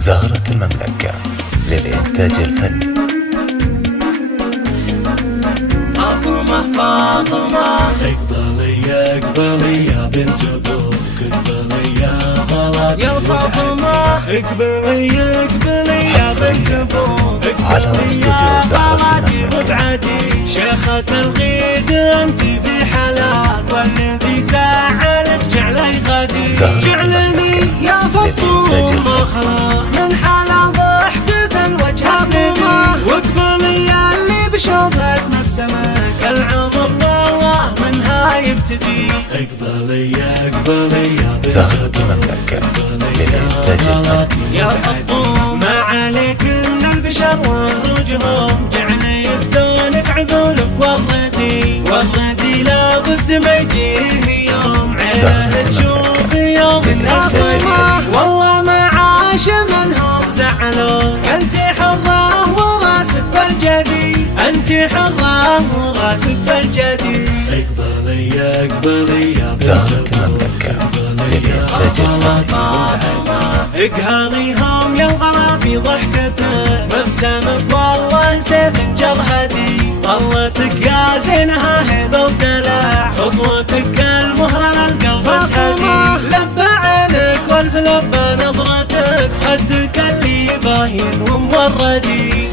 زهرة المملكة للإنتاج الفني. فاطمة اقبلي يا بنت ابوك، اقبلي يا غلط يا فاطمة اقبلي يا بنت ابوك، على استوديو زهرة المملكة. شيخة الغيد انت في حلاك، والذي زعلك جعلي غدي، جعلني يا فاطمة خلاص من حلا ضحكة الوجه بني، واقبلي يا اللي بشوفك مبسمك العمر والله منها يبتدي. اقبلي يا بنت زهرة المملكة للإنتاج الفني. يا فاطمة ما عليك ان البشر وخروجهم جعلي يفدونك عذولك، والردي لابد ما يجيه يوم عينه تشوف يوم الناظمة، والله ما عاش منهم زعلوك، انت حرة وراسك بالجدي، انت حرة وراسك بالجدي. اقبلي يا زهرة المملكة للإنتاج الفني. اقهريهم يا الغلا في ضحكتك، مبسمك والله سيف جرهدي، طلتك يا زينها هبة ودلع، خطوتك المهرة للقلب تهدي، لبى عينك والف لبى نظرتك، خدك اللي باهين وموردي.